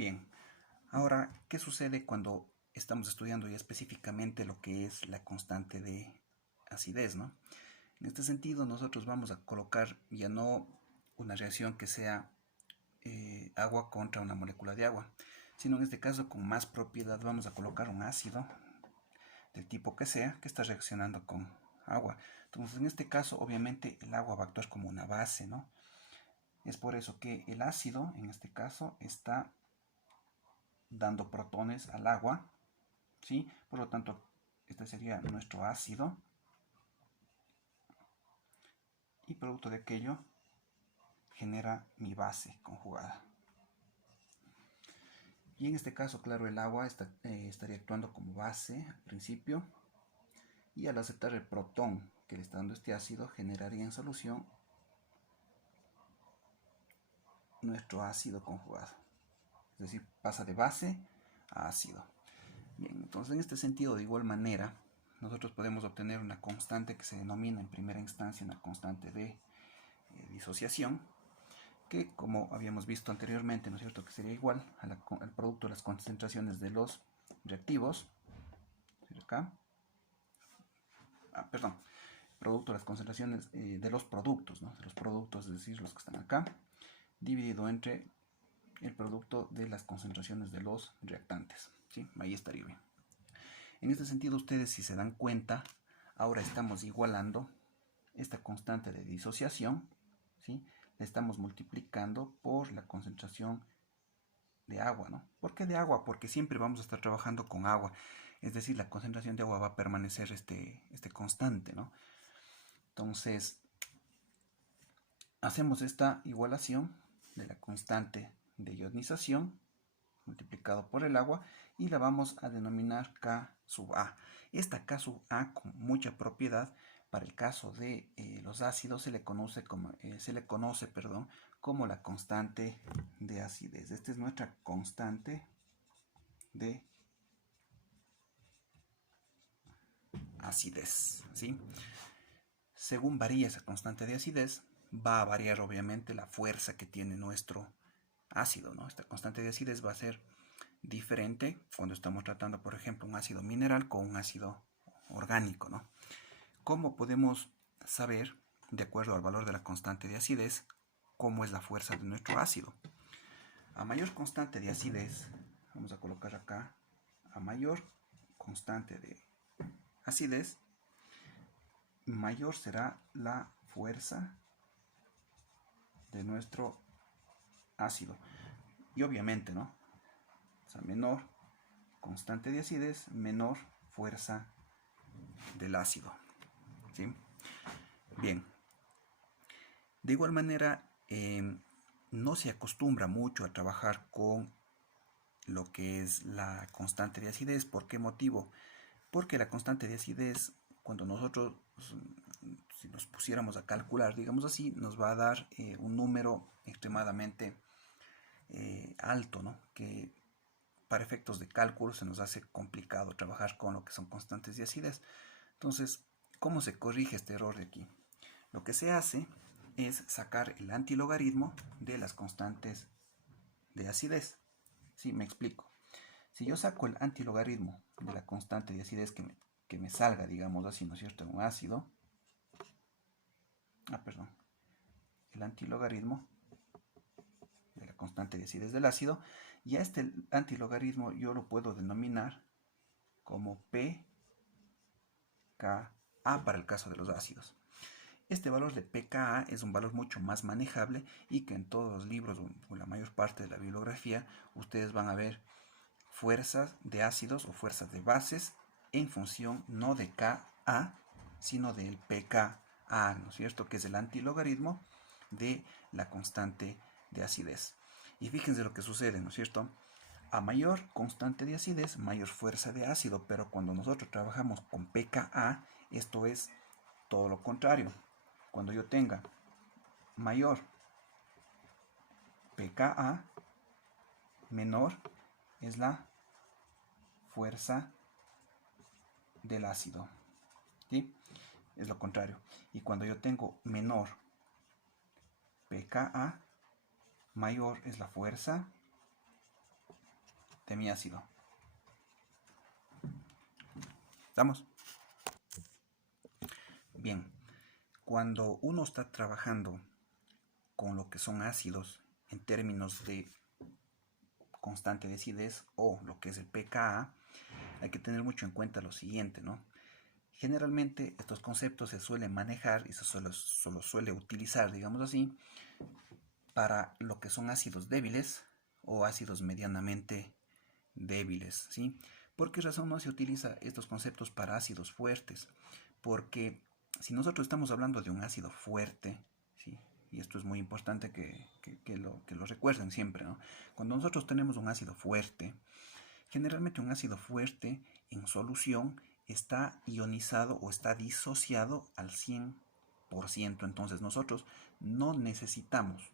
Bien, ahora, ¿qué sucede cuando estamos estudiando ya específicamente lo que es la constante de acidez, ¿no? En este sentido, nosotros vamos a colocar ya no una reacción que sea agua contra una molécula de agua, sino en este caso con más propiedad vamos a colocar un ácido del tipo que sea que está reaccionando con agua. Entonces, en este caso, obviamente, el agua va a actuar como una base, ¿no? Es por eso que el ácido, en este caso, está dando protones al agua, ¿sí? Por lo tanto, este sería nuestro ácido. Y producto de aquello, genera mi base conjugada. Y en este caso, claro, el agua estaría actuando como base al principio. Y al aceptar el protón que le está dando este ácido, generaría en solución nuestro ácido conjugado. Es decir, pasa de base a ácido. Bien, entonces en este sentido, de igual manera, nosotros podemos obtener una constante que se denomina en primera instancia una constante de disociación, que como habíamos visto anteriormente, ¿no es cierto?, que sería igual al producto de las concentraciones de los reactivos, acá, perdón, producto de las concentraciones de los productos, ¿no?, de los productos, es decir, los que están acá, dividido entre el producto de las concentraciones de los reactantes, ¿sí? Ahí estaría bien. En este sentido, ustedes, si se dan cuenta, ahora estamos igualando esta constante de disociación, ¿sí?, la estamos multiplicando por la concentración de agua, ¿no? ¿Por qué de agua? Porque siempre vamos a estar trabajando con agua, es decir, la concentración de agua va a permanecer este constante, ¿no? Entonces, hacemos esta igualación de la constante de ionización multiplicado por el agua y la vamos a denominar K sub A. Esta K sub A, con mucha propiedad, para el caso de los ácidos se le conoce como la constante de acidez. Esta es nuestra constante de acidez, ¿sí? Según varía esa constante de acidez, va a variar obviamente la fuerza que tiene nuestro ácido, ¿no? Esta constante de acidez va a ser diferente cuando estamos tratando, por ejemplo, un ácido mineral con un ácido orgánico, ¿no? ¿Cómo podemos saber, de acuerdo al valor de la constante de acidez, cómo es la fuerza de nuestro ácido? A mayor constante de acidez, vamos a colocar acá, a mayor constante de acidez, mayor será la fuerza de nuestro ácido. Y obviamente, ¿no? O sea, menor constante de acidez, menor fuerza del ácido, ¿sí? Bien. De igual manera, no se acostumbra mucho a trabajar con lo que es la constante de acidez. ¿Por qué motivo? Porque la constante de acidez, cuando nosotros, si nos pusiéramos a calcular, digamos así, nos va a dar un número extremadamente alto, ¿no? Que para efectos de cálculo se nos hace complicado trabajar con lo que son constantes de acidez. Entonces, ¿cómo se corrige este error de aquí? Lo que se hace es sacar el antilogaritmo de las constantes de acidez. Sí, me explico. Si yo saco el antilogaritmo de la constante de acidez que me salga, digamos así, ¿no es cierto?, un ácido. Perdón. El antilogaritmo de la constante de acidez del ácido. Y a este antilogaritmo yo lo puedo denominar como pKa para el caso de los ácidos. Este valor de pKa es un valor mucho más manejable y que en todos los libros o la mayor parte de la bibliografía ustedes van a ver fuerzas de ácidos o fuerzas de bases en función no de Ka, sino del pKa, ¿no es cierto?, que es el antilogaritmo de la constante de acidez. Y fíjense lo que sucede, ¿no es cierto? A mayor constante de acidez, mayor fuerza de ácido, pero cuando nosotros trabajamos con pKa, esto es todo lo contrario. Cuando yo tenga mayor pKa, menor es la fuerza del ácido, ¿sí? Es lo contrario. Y cuando yo tengo menor pKa, mayor es la fuerza de mi ácido. ¿Estamos? Bien, cuando uno está trabajando con lo que son ácidos en términos de constante de acidez o lo que es el pKa, hay que tener mucho en cuenta lo siguiente, ¿no? Generalmente estos conceptos se suelen manejar y se solo suele utilizar, digamos así, para lo que son ácidos débiles o ácidos medianamente débiles, ¿sí? ¿Por qué razón no se utiliza estos conceptos para ácidos fuertes? Porque si nosotros estamos hablando de un ácido fuerte, ¿sí? Y esto es muy importante que lo recuerden siempre, ¿no? Cuando nosotros tenemos un ácido fuerte, generalmente un ácido fuerte en solución está ionizado o está disociado al 100%. Entonces nosotros no necesitamos,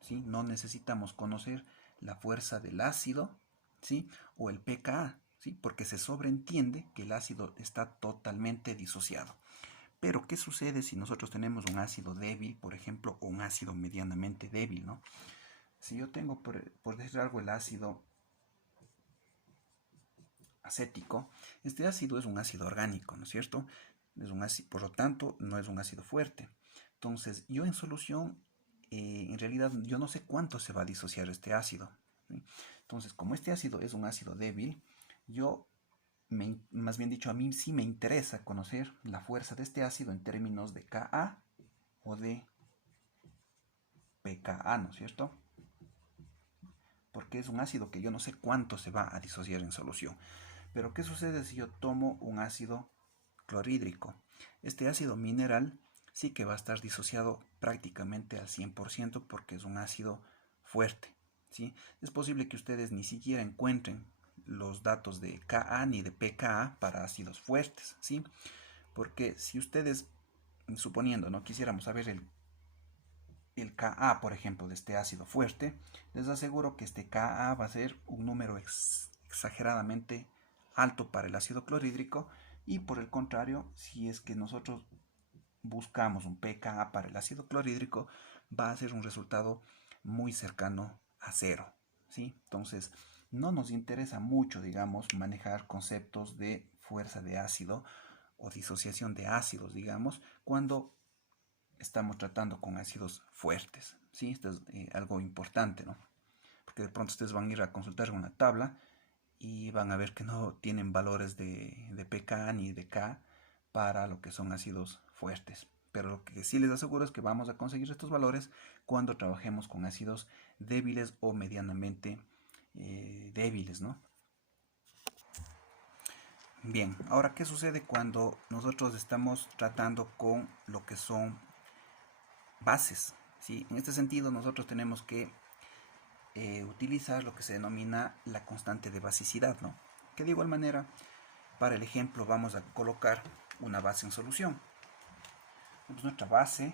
¿sí? No necesitamos conocer la fuerza del ácido, ¿sí? O el pKa, ¿sí? Porque se sobreentiende que el ácido está totalmente disociado. Pero, ¿qué sucede si nosotros tenemos un ácido débil, por ejemplo, o un ácido medianamente débil, ¿no? Si yo tengo, por decir algo, el ácido acético, este ácido es un ácido orgánico, ¿no es cierto? Es un ácido, por lo tanto, no es un ácido fuerte. Entonces, yo en solución, en realidad, yo no sé cuánto se va a disociar este ácido, ¿sí? Entonces, como este ácido es un ácido débil, más bien dicho, a mí sí me interesa conocer la fuerza de este ácido en términos de Ka o de pKa, ¿no es cierto? Porque es un ácido que yo no sé cuánto se va a disociar en solución. Pero ¿qué sucede si yo tomo un ácido clorhídrico? Este ácido mineral sí que va a estar disociado prácticamente al 100% porque es un ácido fuerte, ¿sí? Es posible que ustedes ni siquiera encuentren los datos de Ka ni de pKa para ácidos fuertes, ¿sí? Porque si ustedes, suponiendo, ¿no?, quisiéramos saber el Ka, por ejemplo, de este ácido fuerte, les aseguro que este Ka va a ser un número exageradamente alto para el ácido clorhídrico, y por el contrario, si es que nosotros buscamos un pKa para el ácido clorhídrico, va a ser un resultado muy cercano a cero, ¿sí? Entonces, no nos interesa mucho, digamos, manejar conceptos de fuerza de ácido o disociación de ácidos, digamos, cuando estamos tratando con ácidos fuertes, ¿sí? Esto es algo importante, ¿no? Porque de pronto ustedes van a ir a consultar una tabla y van a ver que no tienen valores de pK ni de K para lo que son ácidos fuertes. Pero lo que sí les aseguro es que vamos a conseguir estos valores cuando trabajemos con ácidos débiles o medianamente débiles, ¿no? Bien, ahora, ¿qué sucede cuando nosotros estamos tratando con lo que son bases? ¿Sí? En este sentido, nosotros tenemos que utilizar lo que se denomina la constante de basicidad, ¿no? Que de igual manera, para el ejemplo, vamos a colocar una base en solución. Entonces, nuestra base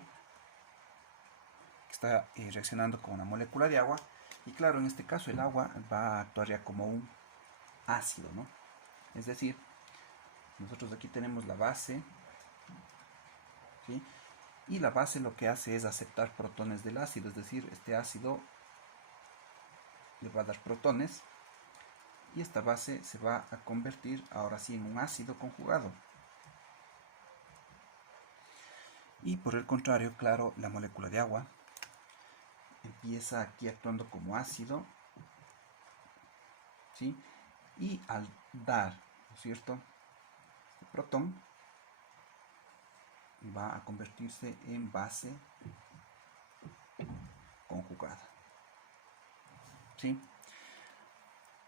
está reaccionando con una molécula de agua, y claro, en este caso el agua va a actuar ya como un ácido, ¿no? Es decir, nosotros aquí tenemos la base, ¿sí? Y la base lo que hace es aceptar protones del ácido, es decir, este ácido le va a dar protones, y esta base se va a convertir ahora sí en un ácido conjugado. Y por el contrario, claro, la molécula de agua empieza aquí actuando como ácido, ¿sí? Y al dar, ¿no es cierto?, este protón, va a convertirse en base conjugada, ¿sí?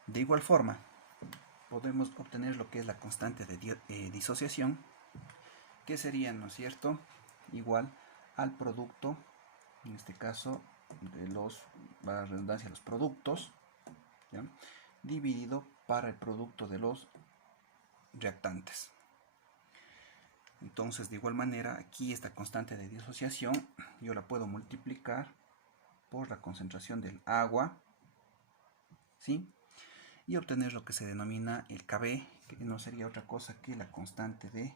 De igual forma, podemos obtener lo que es la constante de disociación, que sería, ¿no es cierto?, igual al producto, en este caso, de los, para la redundancia, los productos, ¿ya?, dividido para el producto de los reactantes. Entonces, de igual manera, aquí esta constante de disociación yo la puedo multiplicar por la concentración del agua, ¿sí?, y obtener lo que se denomina el Kb, que no sería otra cosa que la constante de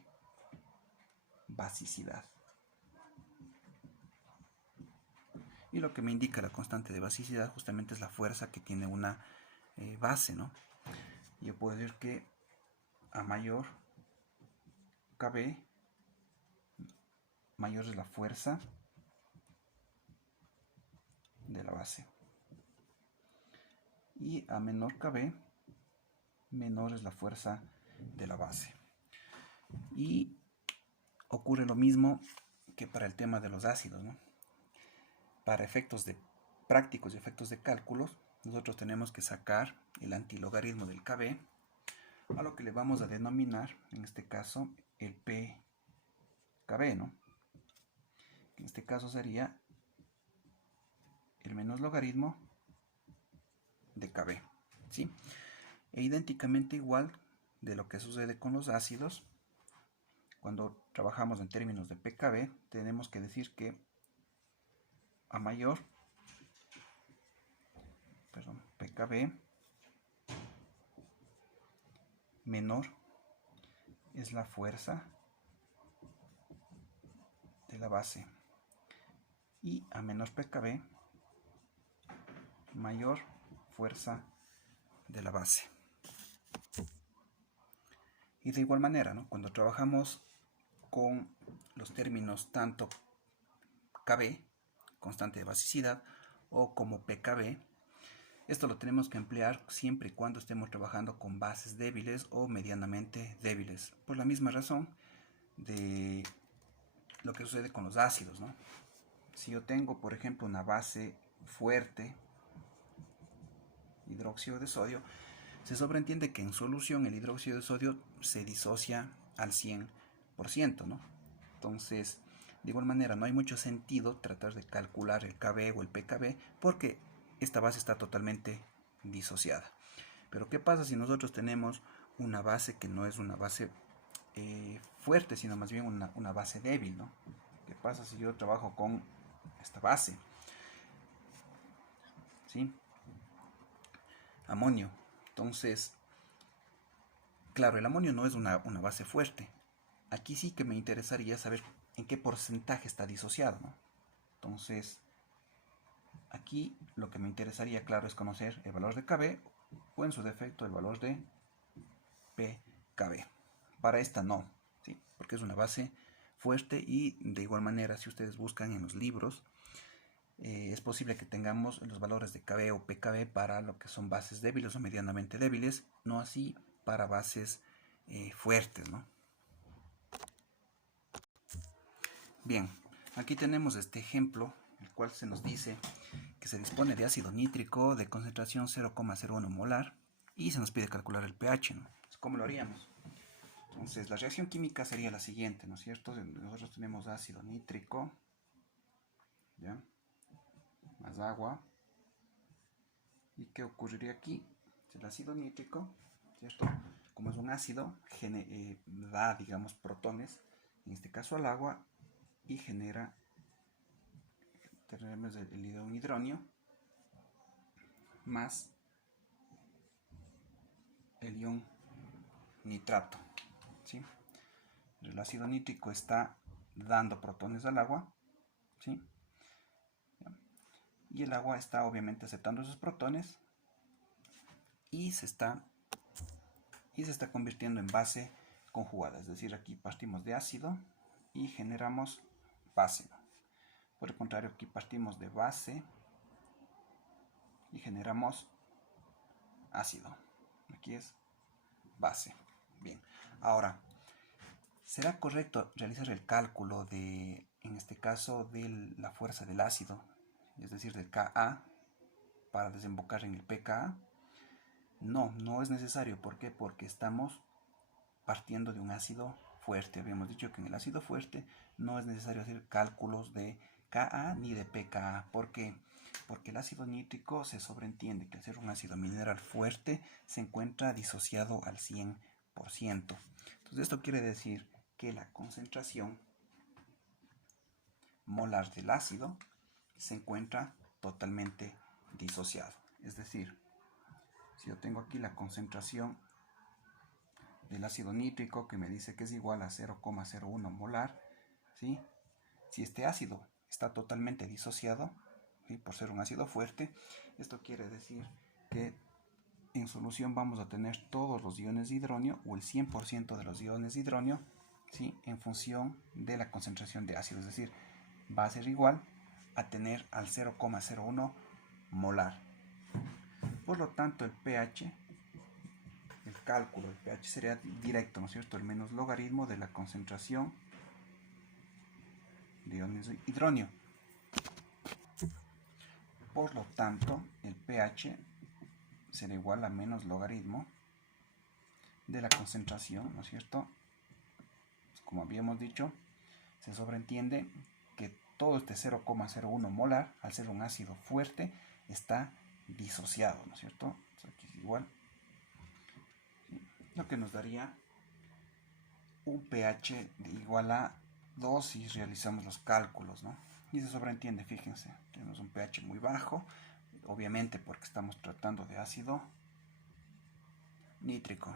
basicidad. Y lo que me indica la constante de basicidad justamente es la fuerza que tiene una base, ¿no? Yo puedo decir que a mayor KB, mayor es la fuerza de la base. Y a menor KB, menor es la fuerza de la base. Y ocurre lo mismo que para el tema de los ácidos, ¿no? Para efectos prácticos y efectos de cálculos, nosotros tenemos que sacar el antilogaritmo del KB, a lo que le vamos a denominar, en este caso, el PKB, ¿no? En este caso sería el menos logaritmo de KB, ¿sí? E idénticamente igual de lo que sucede con los ácidos, cuando trabajamos en términos de PKB, tenemos que decir que a mayor, PKB menor es la fuerza de la base, y a menor PKB mayor fuerza de la base. Y de igual manera, ¿no? Cuando trabajamos con los términos tanto KB, constante de basicidad, o como PKB, esto lo tenemos que emplear siempre y cuando estemos trabajando con bases débiles o medianamente débiles, por la misma razón de lo que sucede con los ácidos, ¿no? Si yo tengo, por ejemplo, una base fuerte, hidróxido de sodio, se sobreentiende que en solución el hidróxido de sodio se disocia al 100%, ¿no? Entonces, de igual manera, no hay mucho sentido tratar de calcular el KB o el PKB porque esta base está totalmente disociada. Pero ¿qué pasa si nosotros tenemos una base que no es una base fuerte, sino más bien una base débil, ¿no? ¿Qué pasa si yo trabajo con esta base? ¿Sí? Amonio. Entonces, claro, el amonio no es una base fuerte. Aquí sí que me interesaría saber en qué porcentaje está disociado, ¿no? Entonces, aquí lo que me interesaría, claro, es conocer el valor de KB o en su defecto el valor de PKB. Para esta no, ¿sí? Porque es una base fuerte y de igual manera si ustedes buscan en los libros es posible que tengamos los valores de KB o PKB para lo que son bases débiles o medianamente débiles, no así para bases fuertes, ¿no? Bien, aquí tenemos este ejemplo, el cual se nos dice que se dispone de ácido nítrico de concentración 0,01 molar y se nos pide calcular el pH, ¿no? ¿Cómo lo haríamos? Entonces, la reacción química sería la siguiente, ¿no es cierto? Nosotros tenemos ácido nítrico, ¿ya? Más agua. ¿Y qué ocurriría aquí? El ácido nítrico, ¿cierto? Como es un ácido, da, digamos, protones, en este caso al agua, y tenemos el ion hidronio más el ion nitrato, ¿sí? El ácido nítrico está dando protones al agua, ¿sí? Y el agua está obviamente aceptando esos protones y se está convirtiendo en base conjugada, es decir, aquí partimos de ácido y generamos base. Por el contrario, aquí partimos de base y generamos ácido. Aquí es base. Bien, ahora, ¿será correcto realizar el cálculo de, en este caso, de la fuerza del ácido, es decir, del Ka, para desembocar en el pKa? No, no es necesario. ¿Por qué? Porque estamos partiendo de un ácido fuerte. Habíamos dicho que en el ácido fuerte no es necesario hacer cálculos de Ka ni de pKa. ¿Por qué? Porque el ácido nítrico se sobreentiende que al ser un ácido mineral fuerte se encuentra disociado al 100%. Entonces esto quiere decir que la concentración molar del ácido se encuentra totalmente disociado. Es decir, si yo tengo aquí la concentración del ácido nítrico que me dice que es igual a 0,01 molar, ¿sí? Si este ácido está totalmente disociado, ¿sí? Por ser un ácido fuerte, esto quiere decir que en solución vamos a tener todos los iones de hidronio o el 100% de los iones de hidronio, ¿sí?, en función de la concentración de ácido, es decir, va a ser igual a tener al 0,01 molar. Por lo tanto, el pH, el cálculo del pH sería directo, ¿no es cierto?, el menos logaritmo de la concentración de iones de hidronio. Por lo tanto, el pH será igual a menos logaritmo de la concentración, ¿no es cierto? Como habíamos dicho, se sobreentiende que todo este 0,01 molar, al ser un ácido fuerte, está disociado, ¿no es cierto? Aquí es igual, ¿sí?, lo que nos daría un pH de igual a 2 si realizamos los cálculos, ¿no? Y se sobreentiende, fíjense, tenemos un pH muy bajo, obviamente porque estamos tratando de ácido nítrico.